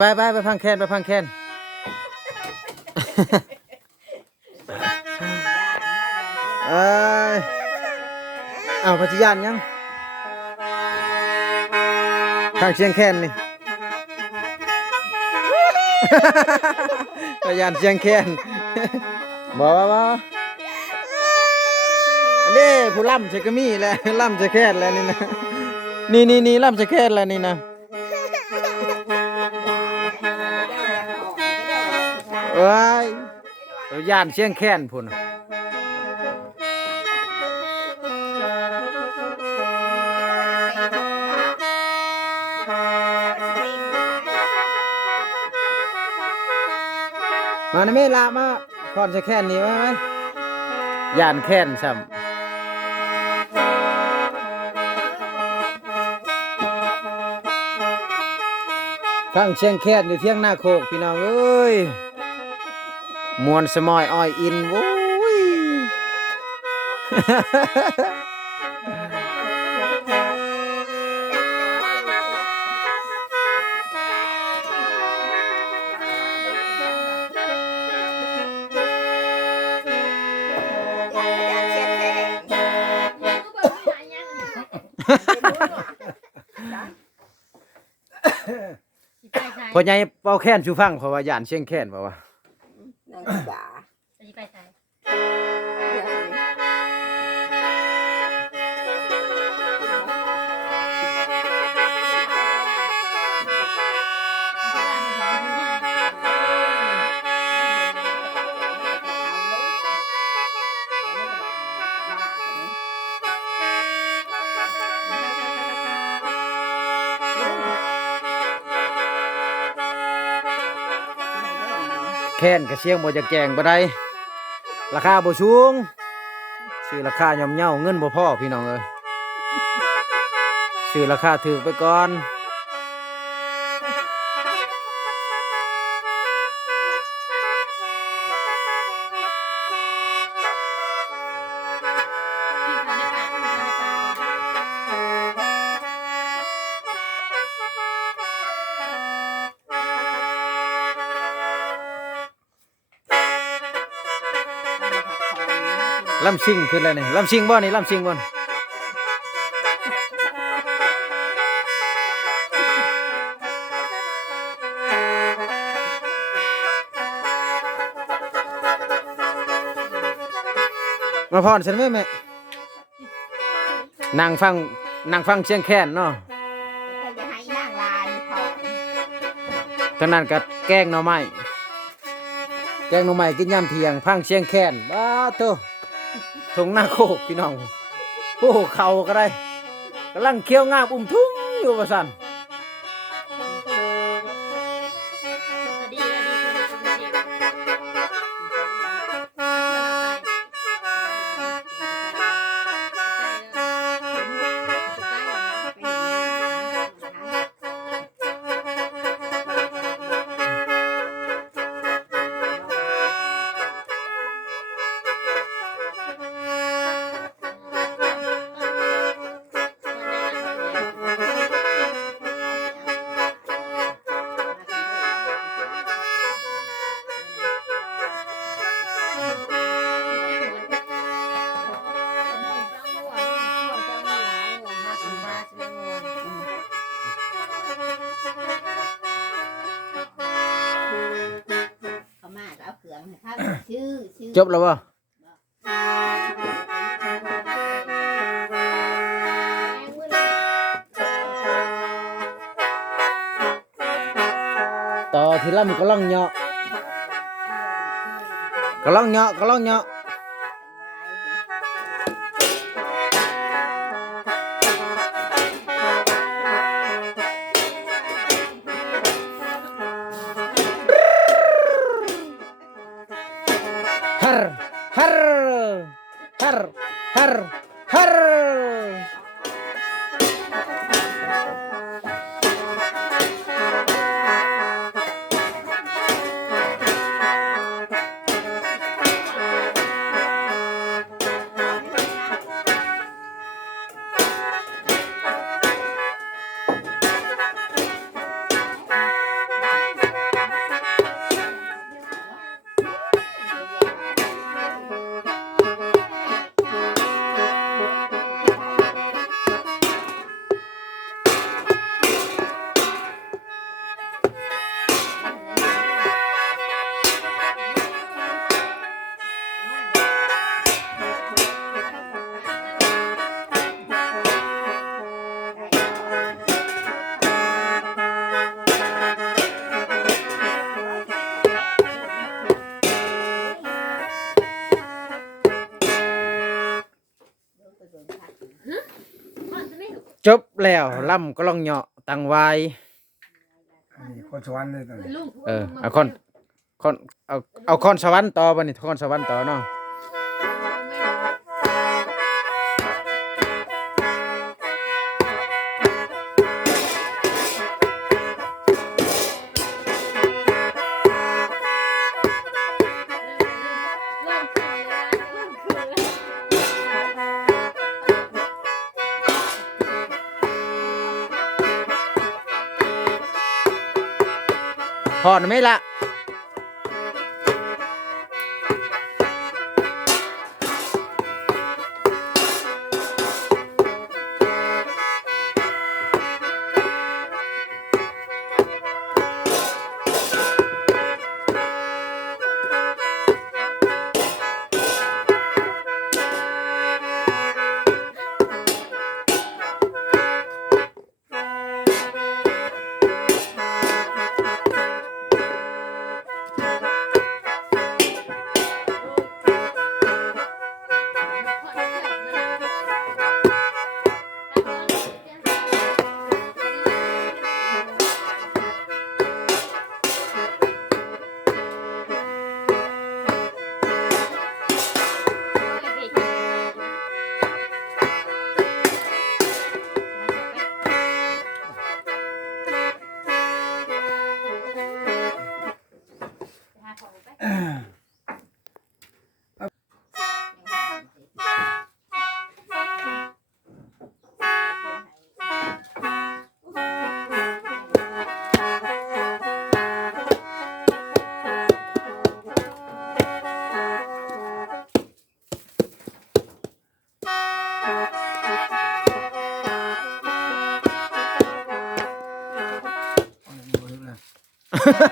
ไปพังแคนไปพังแคนเอ้ยเอาพัชยานยังข้างเชียงแคนนี่พัชยานเชียงแคนบ่อันนี้ผู้ล่ำใช่ก็มีแหละล่ำใช่แคนแล้วนี่นะนี่ล่ำใช่แคนแล้วนี่นะเอ้ยย่านเชียงแคนพุ่นมาในเมลามาพรจะแค่นนี้ไหมย่านแค่นซ้ำฟังเชียงแค่นอยู่เที่ยงหน้าโคกพี่น้องเอ้ยมวนสมอยอ้อยอินโว้ยพอใหญ่เป่าแค้นชูฟังเพราะว่าย่านเชียงแค้นเพราะว่าไปใส่แค้นกระเชียงบ่จะแกงบ่ได้ราคาบ่สูงซื้อราคาย่อมเยาเงินบ่พอพี่น้องเอ้ยซื้อราคาถูกไปก่อนลำซิงขึ้นเลยนี่ลำซิงบ่นี่ลำซิงบ่มาพรฉันแม่นั่งฟังเชียงแค้นเนาะตอนนั้นก็แกงหน่อไม้กินยามเที่ยงพังเชียงแค้นบ้าโตทงหน้าโคกพี่น้องโอ้เข่าก็ได้กำลังเคี้ยวงาบทุ่งอยู่ว่าซั่นจบแล้วบ่ต่อที่ลำก็ล่องเหาะก็ล่องเหาะฮัร จบแล้วล่ำก็ลองเหาะตังไว้ อันนี้คนสวรรค์เลยตอนนี้ เอาคอนเอาคอนสวรรค์ต่อบัดนี้คอนสวรรค์ต่อเนาะพอไหมล่ะ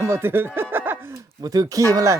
บ่ถึกบ่ถึกขี้มันเลย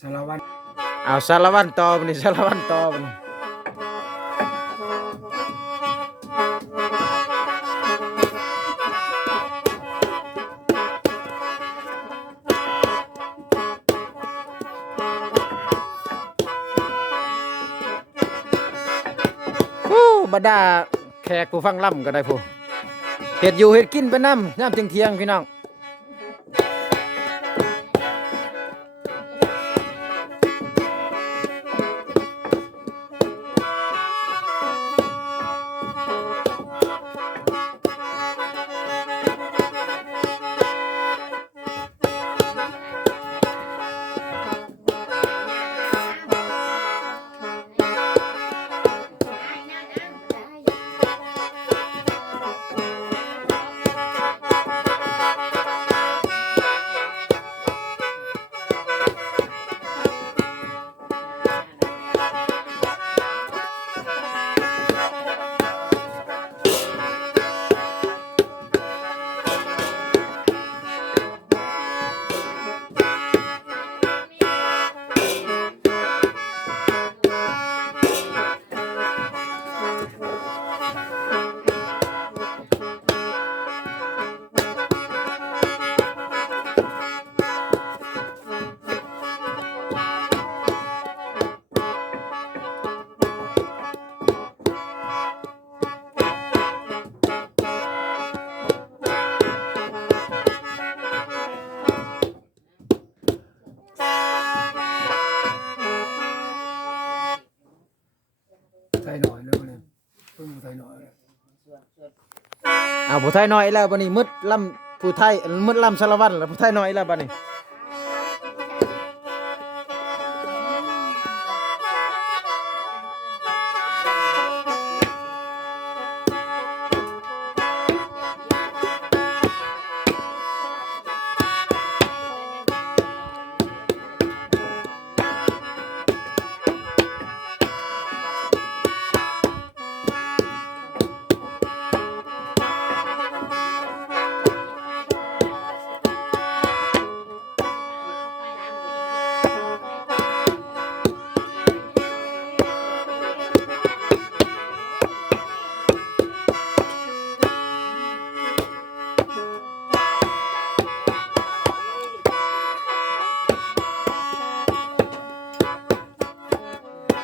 สารวัตร เอาสารวัตรต่อบัดนี้สารวัตรต่อบัดนี้โอ้บรรดาแขกผู้ฟังล่ำก็ได้ผู้เฮ็ดอยู่เฮ็ดกินไปนำยามเที่ยงๆพี่น้อง ได้ ไทยหน่อยเลยเนี่ยเพิ่งผู้ไทยหน่อยเลย ผู้ไทยน้อยแล้วบัดนี้มืดล่ำผู้ไทยมืดล่ำสารวัตรแล้วผู้ไทยน้อยแล้วบัดนี้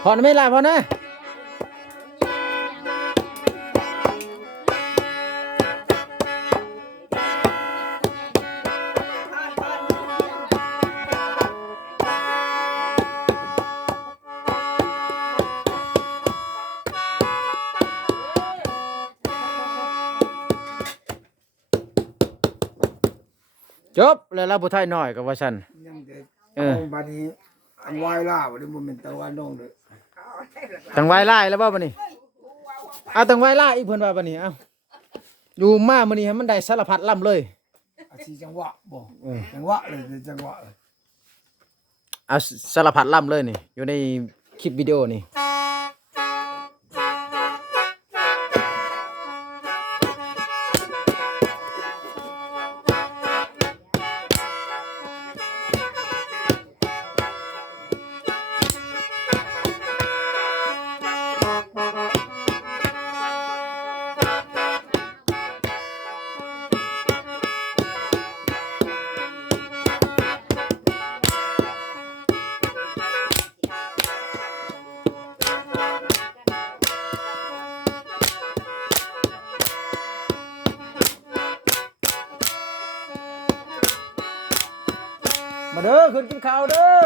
พอนะไม่ล่ะพอนะจบแล้วเราผู้ไทยน้อยกับว่าซั่น ยังเด็ก เออ บัดนี้อันวายล่าบ่ได้บ่แม่นตะวันน้องเลย ตังไว้ไล่แล้วบ่บัดนี้เอาตังไว้ไล่อีกเพิ่นว่าบัดนี้เอาอยู่มามื้อนี้ให้มันได้สารพัดล่ำเลย อาชีจังหวะบ่ เออ จังหวะเลยจังหวะเลย เอาสารพัดล่ำเลยนี่อยู่ในคลิปวิดีโอนี่มาเด้อขึ้นกินข้าวเด้อ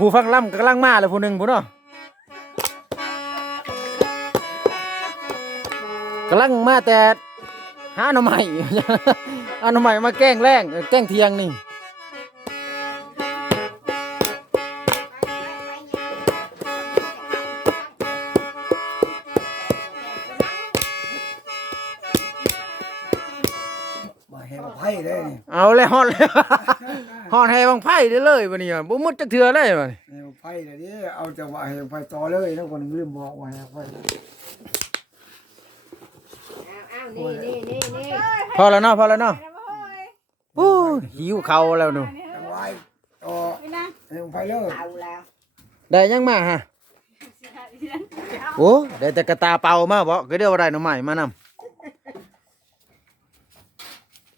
ผู้ฟังล่ำกำลังมาเลยผู้หนึ่งผู้เนาะกำลังมาแต่หาหน่อไม้ เอาหน่อไม้มาแกล้งแรงแกล้งเทียงนี่ มาแห่ไพ่ได้นี่ เอาเลยฮอดเลย ฮอดให้บังไพ่ได้เลยบัดนี้บ่มุดจักเทื่อเลยบัดนี้ แห่ไพ่เลยดิเอาจังหวะแห่ไพ่ต่อเลยนะคนลืมบอกว่าแห่ไพ่ นี่ พอแล้วเนาะพอแล้วเนาะโอ้ยหิวข้าวแล้วหนู จังหวะต่อแห่ไพ่เลย เอาแล้ว ได้ยังมาฮะโอ้ได้แต่กระตาเปล่ามาบ่ก็เดี๋ยวได้หน่อไม้มานำ